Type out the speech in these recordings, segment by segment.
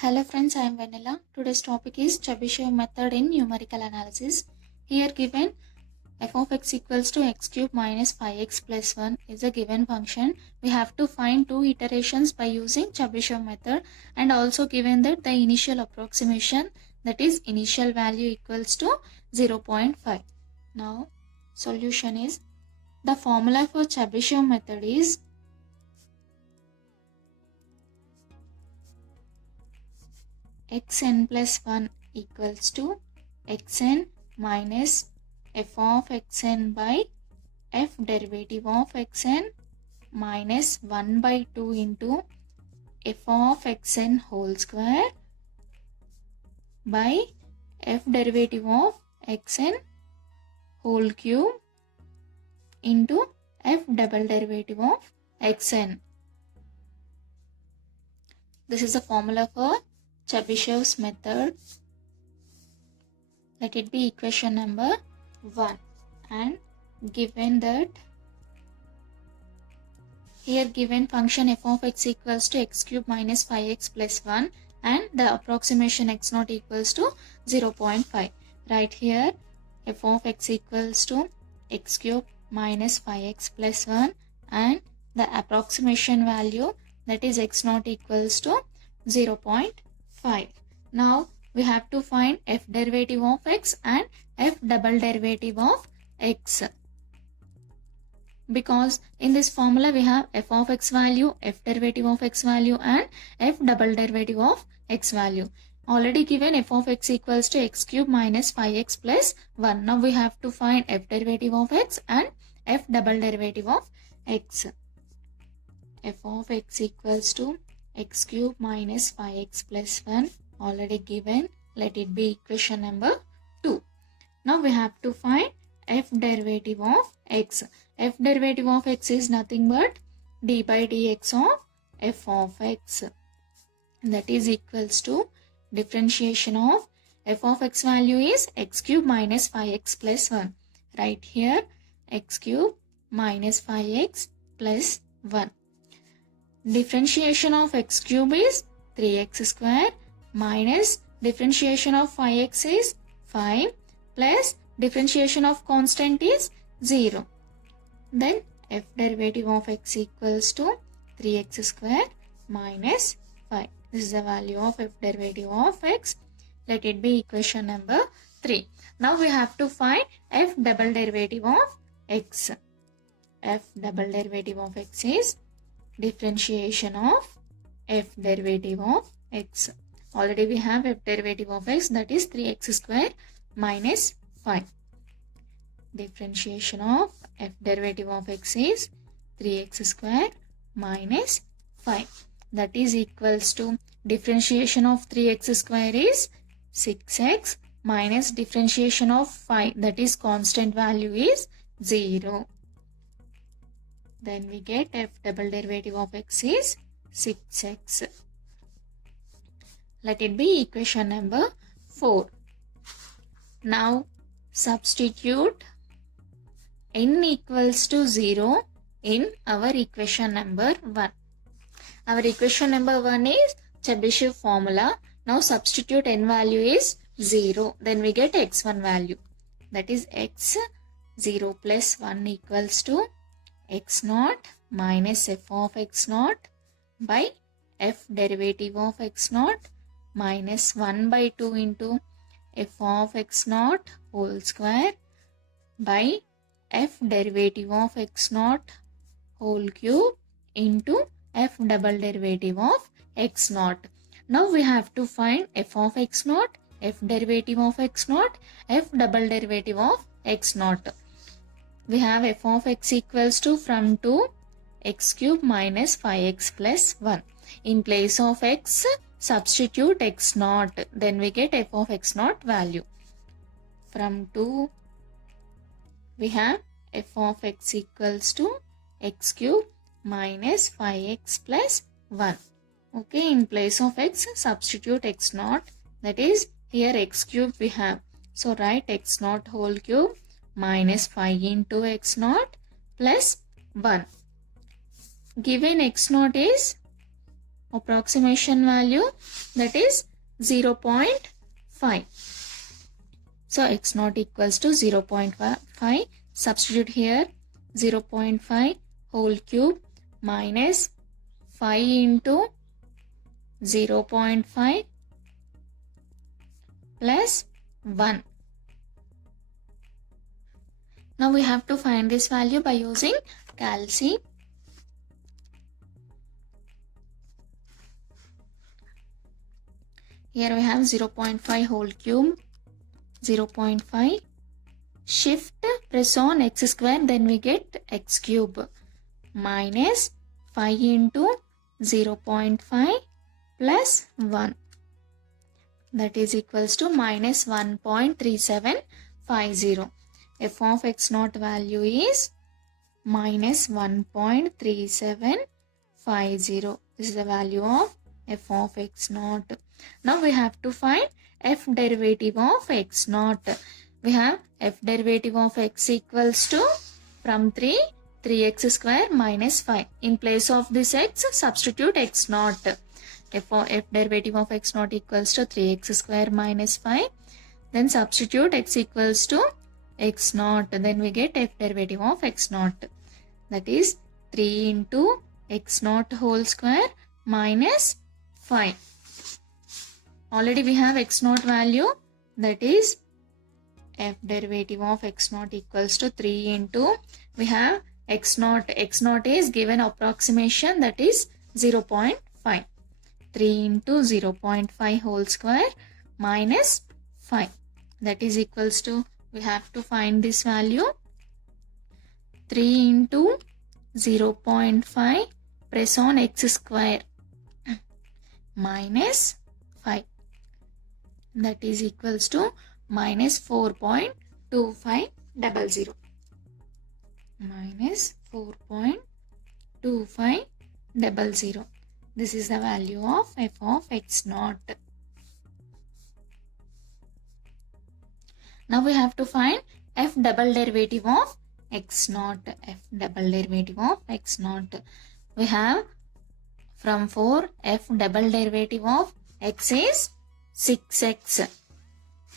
Hello friends, I am Vanilla. Today's topic is Chebyshev method in numerical analysis. Here given f of x equals to x cube minus 5x plus 1 is a given function. We have to find two iterations by using Chebyshev method, and also given that the initial approximation, that is initial value equals to 0.5. Now solution is, the formula for Chebyshev method is xn plus 1 equals to xn minus f of xn by f derivative of xn minus 1 by 2 into f of xn whole square by f derivative of xn whole cube into f double derivative of xn. This is the formula for Chebyshev's method. Let it be equation number 1. And given that here given function f of x equals to x cube minus 5x plus 1 and the approximation x naught equals to 0.5. Right here f of x equals to x cube minus 5x plus 1 and the approximation value, that is x naught equals to 0.5. Now we have to find f derivative of x and f double derivative of x, because in this formula we have f of x value, f derivative of x value and f double derivative of x value. Already given f of x equals to x cube minus 5x plus 1. Now we have to find f derivative of x and f double derivative of x. F of x equals to x cube minus 5x plus 1 already given. Let it be equation number 2. Now we have to find f derivative of x. F derivative of x is nothing but d by dx of f of x. That is equals to differentiation of f of x value is x cube minus 5x plus 1. Right here x cube minus 5x plus 1. Differentiation of x cube is 3x square minus differentiation of 5x is 5 plus differentiation of constant is 0. Then f derivative of x equals to 3x square minus 5. This is the value of f derivative of x. Let it be equation number 3. Now we have to find f double derivative of x. F double derivative of x is differentiation of f derivative of x. Already we have f derivative of x, that is 3x square minus 5. Differentiation of f derivative of x is 3x square minus 5. That is equals to differentiation of 3x square is 6x minus differentiation of 5, that is constant value is 0. Then we get f double derivative of x is 6x. Let it be equation number 4. Now substitute n equals to 0 in our equation number 1. Our equation number 1 is Chebyshev formula. Now substitute n value is 0. Then we get x1 value. That is x 0 plus 1 equals to x naught minus f of x naught by f derivative of x naught minus 1 by 2 into f of x naught whole square by f derivative of x naught whole cube into f double derivative of x naught. Now we have to find f of x naught, f derivative of x naught, f double derivative of x naught. We have f of x equals to from 2 x cube minus 5x plus 1. In place of x, substitute x naught. Then we get f of x naught value. From 2, we have f of x equals to x cube minus 5x plus 1. Okay, in place of x, substitute x naught. That is, here x cube we have. So write x naught whole cube minus 5 into x naught plus 1. Given x naught is approximation value, that is 0.5. So x naught equals to 0.5. Substitute here 0.5 whole cube minus 5 into 0.5 plus 1. Now we have to find this value by using calc. Here we have 0.5 whole cube, 0.5. Shift, press on x square, then we get x cube minus 5 into 0.5 plus 1. That is equals to minus 1.3750. F of x naught value is minus 1.3750. This is the value of f of x naught. Now we have to find f derivative of x naught. We have f derivative of x equals to from 3x square minus 5. In place of this x, substitute x naught. F derivative of x naught equals to 3x square minus 5. Then substitute x equals to x naught. Then we get f derivative of x naught. That is 3 into x naught whole square minus 5. Already we have x naught value, that is f derivative of x naught equals to 3 into, we have x naught. X naught is given approximation, that is 0.5. 3 into 0.5 whole square minus 5. That is equals to, we have to find this value. 3 into 0.5, press on x square minus 5. That is equals to minus 4.2500. Minus 4.2500. This is the value of f of x naught. Now we have to find f double derivative of x naught. F double derivative of x naught. We have from 4, f double derivative of x is 6x.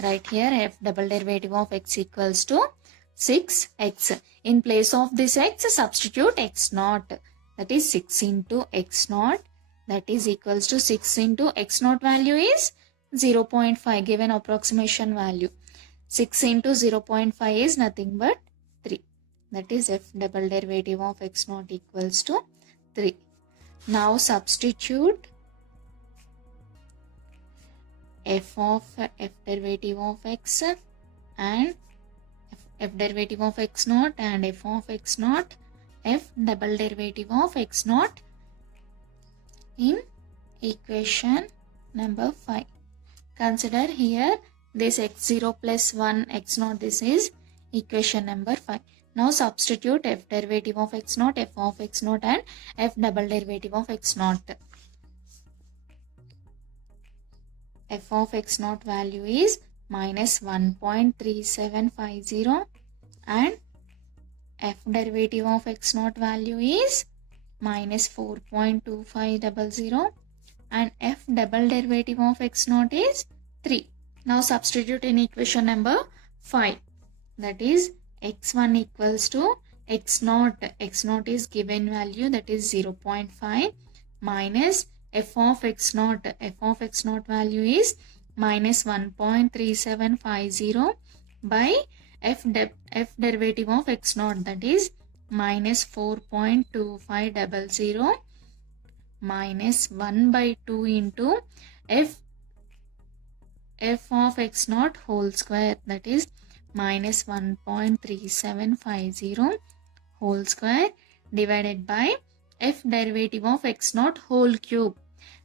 Right here f double derivative of x equals to 6x. In place of this x, substitute x naught. That is 6 into x naught. That is equals to 6 into x naught value is 0.5, given approximation value. 6 into 0.5 is nothing but 3. That is f double derivative of x naught equals to 3. Now substitute f derivative of x and f derivative of x naught and f of x naught, f double derivative of x naught in equation number 5. Consider here this x0 plus 1 x naught, this is equation number 5. Now substitute f derivative of x naught, f of x naught and f double derivative of x naught. F of x naught value is minus 1.3750 and f derivative of x naught value is minus 4.2500 and f double derivative of x naught is 3. Now substitute in equation number 5. That is x1 equals to x naught. X naught is given value, that is 0.5 minus f of x naught. F of x naught value is minus 1.3750 by f derivative of x naught, that is minus 4.2500 minus 1 by 2 into f of x naught whole square, that is minus 1.3750 whole square divided by f derivative of x naught whole cube.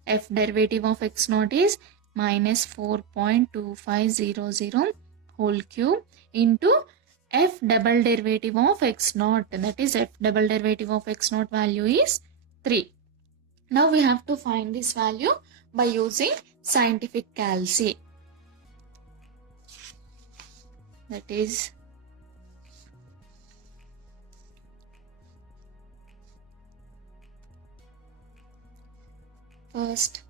F derivative of x naught is minus 4.2500 whole cube into f double derivative of x naught, that is f double derivative of x naught value is 3. Now we have to find this value by using scientific calc. That is First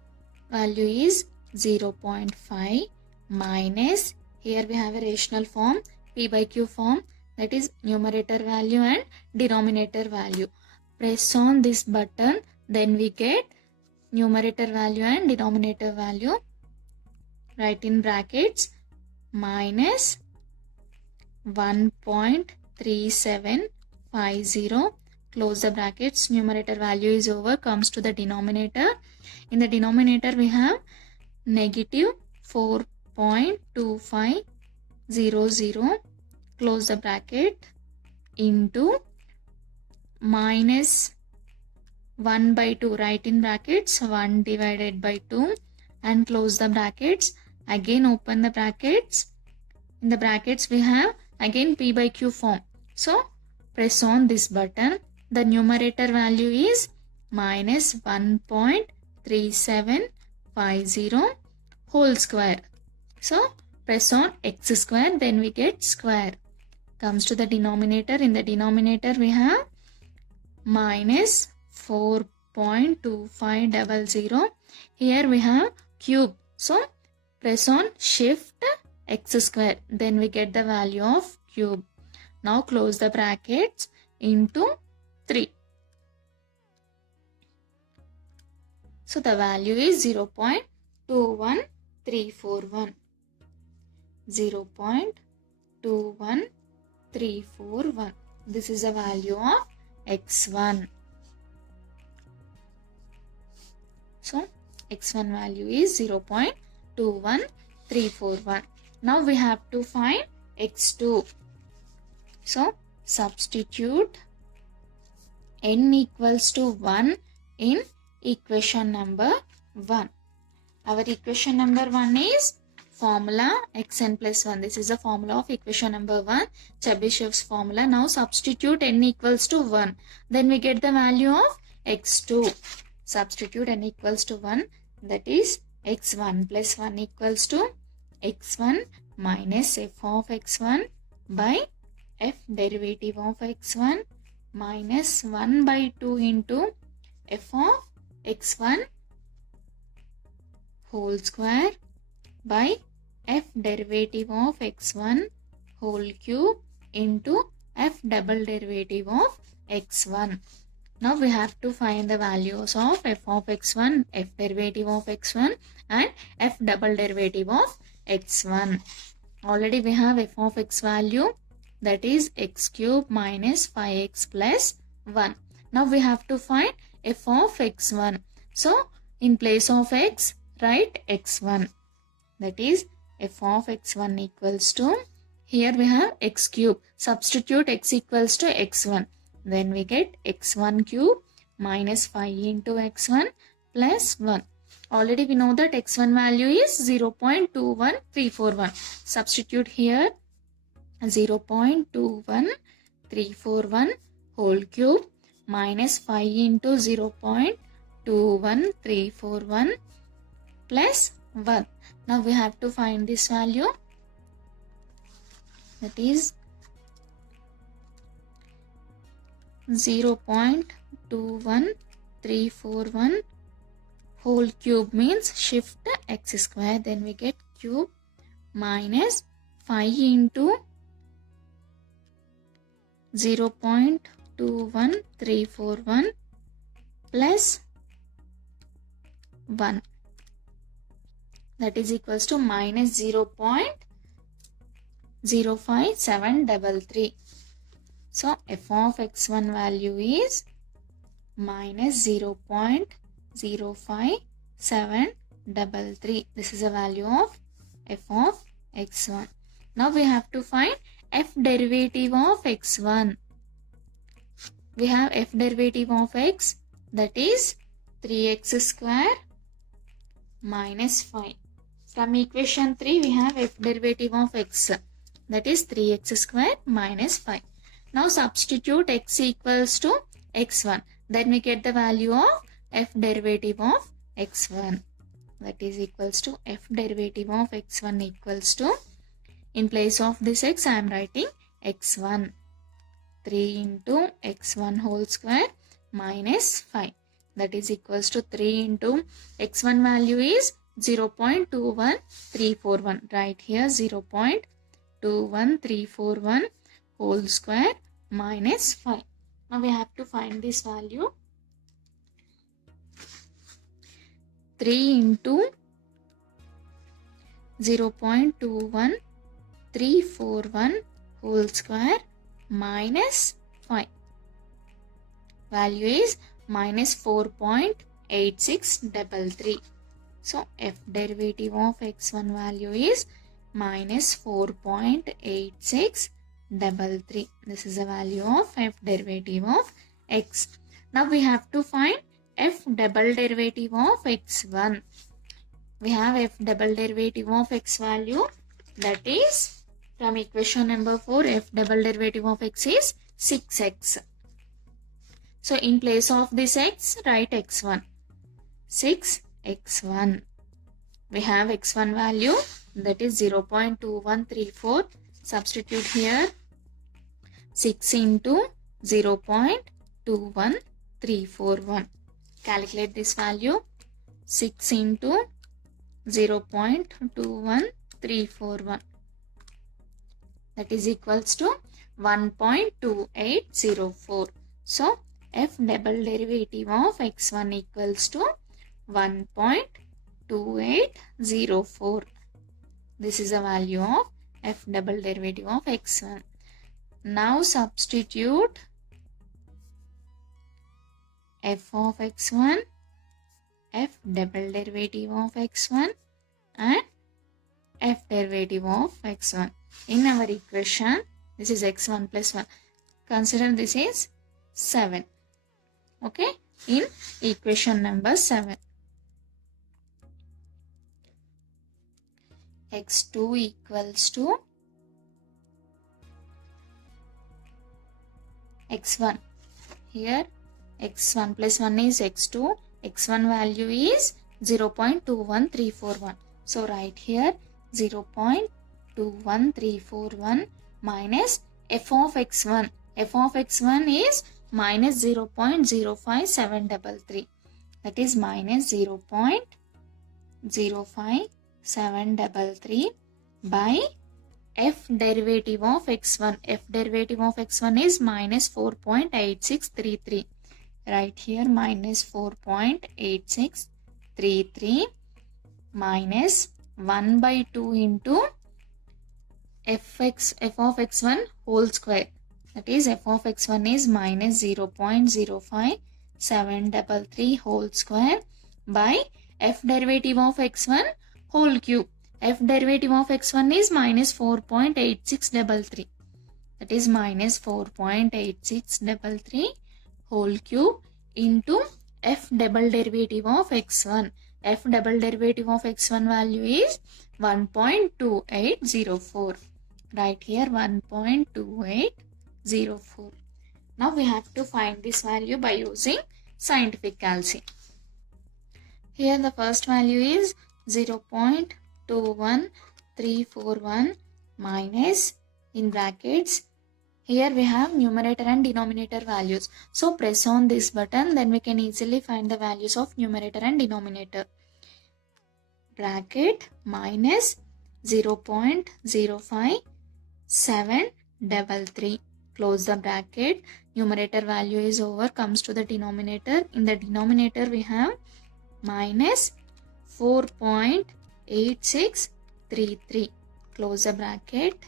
value is 0.5 minus, here we have a rational form, p by q form, that is numerator value and denominator value. Press on this button, then we get numerator value and denominator value. Write in brackets minus 1.3750. Close the brackets. Numerator value is over, comes to the denominator. In the denominator we have negative 4.2500. Close the bracket into minus 1 by 2. Write in brackets 1 divided by 2 and close the brackets. Again open the brackets. In the brackets we have again p by q form. So press on this button. The numerator value is minus 1.3750 whole square. So press on x square, then we get square. Comes to the denominator. In the denominator we have minus 4.2500. Here we have cube. So press on shift x square, then we get the value of cube. Now close the brackets into 3. So the value is 0.21341. 0.21341. This is the value of x1. So x1 value is 0.21341. Now we have to find x2. So substitute n equals to 1 in equation number 1. Our equation number 1 is formula xn plus 1. This is the formula of equation number 1, Chebyshev's formula. Now substitute n equals to 1. Then we get the value of x2. Substitute n equals to 1, that is x1 plus 1 equals to x1 minus f of x1 by f derivative of x1 minus 1 by 2 into f of x1 whole square by f derivative of x1 whole cube into f double derivative of x1. Now we have to find the values of f of x1, f derivative of x1 and f double derivative of x1. Already we have f of x value, that is x cube minus 5x plus 1. Now we have to find f of x1. So in place of x, write x1. That is f of x1 equals to, here we have x cube. Substitute x equals to x1. Then we get x1 cube minus 5 into x1 plus 1. Already we know that x1 value is 0.21341. Substitute here 0.21341 whole cube minus 5 into 0.21341 plus 1. Now we have to find this value, that is 0.21341 whole cube means shift x square, then we get cube minus 5 into 0.21341 plus 1, that is equals to minus 0.05733. So f of x1 value is minus 0.05733. This is a value of f of x1. Now we have to find f derivative of x1. We have f derivative of x, that is 3x square minus 5. From equation 3 we have f derivative of x, that is 3x square minus 5. Now substitute x equals to x1. Then we get the value of f derivative of x1. That is equals to f derivative of x1 equals to, in place of this x I am writing x1. 3 into x1 whole square minus 5. that is equals to 3 into x1 value is 0.21341. Right here 0.21341 whole square minus 5. Now we have to find this value. 3 into 0.21341 whole square minus 5. Value is minus 4.8633. So f derivative of x1 value is minus 4.8633. This is the value of f derivative of x. Now we have to find f double derivative of x1. We have f double derivative of x value, that is from equation number 4, f double derivative of x is 6x. So in place of this x, write x1. 6x1. We have x1 value, that is 0.2134. Substitute here. 6 into 0.21341. Calculate this value. 6 into 0.21341. That is equals to 1.2804. So f double derivative of x1 equals to 1.2804. This is the value of f double derivative of x1. Now substitute f of x1, f double derivative of x1 and f derivative of x1 in our equation. This is x1 plus 1. Consider this is 7. Okay, in equation number 7. x2 equals to x1. Here x1 plus 1 is x2. x1 value is 0.21341. So write here 0.21341 minus f of x1. f of x1 is minus 0.05733. That is minus 0.05733 by f derivative of x1. f derivative of x1 is minus 4.8633. Right here minus 4.8633 minus 1 by 2 into f of x1 whole square. That is f of x1 is minus 0.05733 whole square by f derivative of x1 whole cube. f derivative of x1 is minus 4.8633. That is minus 4.8633 whole cube into f double derivative of x1. f double derivative of x1 value is 1.2804. Right here 1.2804. Now we have to find this value by using scientific calculation. Here the first value is 0.21341 minus in brackets. Here we have numerator and denominator values. So press on this button, then we can easily find the values of numerator and denominator. Bracket minus 0.05733. Close the bracket. Numerator value is over, comes to the denominator. In the denominator we have minus 4.8633. Close the bracket.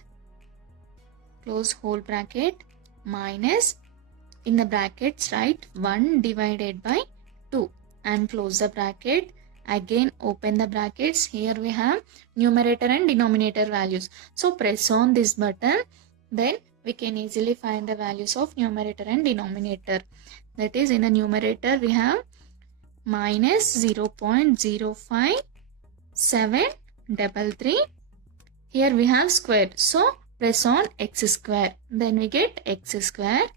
Close whole bracket minus in the brackets write 1 divided by 2 and close the bracket. Again open the brackets. Here we have numerator and denominator values. So press on this button, then we can easily find the values of numerator and denominator. That is, in the numerator we have minus 0.05733. Here we have square. So press on x square. Then we get x square.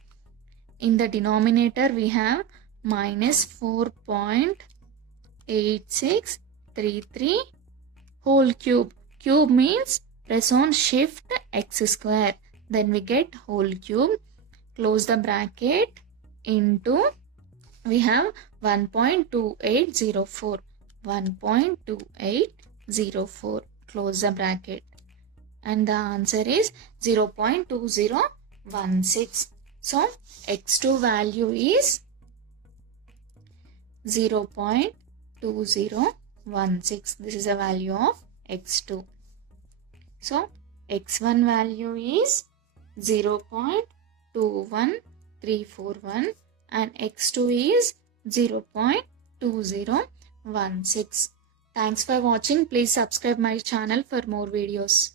In the denominator we have minus 4.8633 whole cube. Cube means press on shift x square. Then we get whole cube. Close the bracket into we have 1.2804. 1.2804. Close the bracket. And the answer is 0.2016. So x2 value is 0.2016. This is the value of x2. So x1 value is 0.21341 and x2 is 0.2016. Thanks for watching. Please subscribe my channel for more videos.